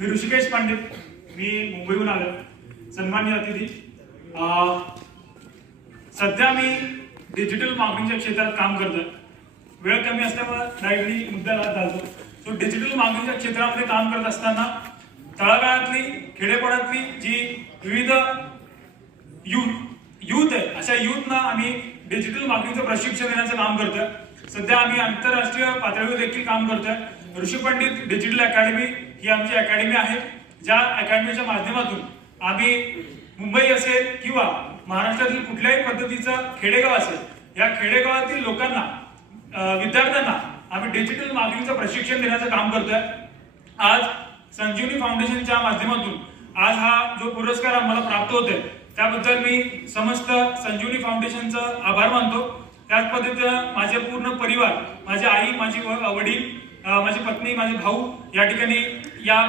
मी ऋषिकेश पंडित, मी मुंबईहून आलो. सन्माननीय अतिथी, सध्या मी डिजिटल मार्केटिंगच्या क्षेत्रात काम करतोय. वेळ कमी असल्यामुळे डायरेक्टली मुद्द्याला जातो. सो डिजिटल मार्केटिंगच्या क्षेत्रामध्ये काम करत असताना तळागाळातली, खेडेपाड्यातली जी विविध युथ आहे, अशा युथना आम्ही डिजिटल मार्केटिंगचं प्रशिक्षण देण्याचं काम करतोय. सध्या आम्ही आंतरराष्ट्रीय पातळीवर देखील काम करतोय. ऋषी पंडित डिजिटल अकॅडमी ही आमची अकॅडमी आहे, ज्या अकॅडमीच्या माध्यमातून आम्ही मुंबई असेल किंवा महाराष्ट्रातील कुठल्याही पद्धतीचं खेडेगाव असेल, या खेडेगावातील लोकांना, विद्यार्थ्यांना आम्ही डिजिटल मार्केटिंगचं प्रशिक्षण देण्याचं काम करतोय. आज संजीवनी फाउंडेशनच्या माध्यमातून आज हा जो पुरस्कार आम्हाला प्राप्त होतोय, त्याबद्दल मी समस्त संजीवनी फाउंडेशनचं आभार मानतो. त्याच पद्धतीनं माझे पूर्ण परिवार, माझी आई, माझी वडील, माझी पत्नी, माझे भाऊ या ठिकाणी या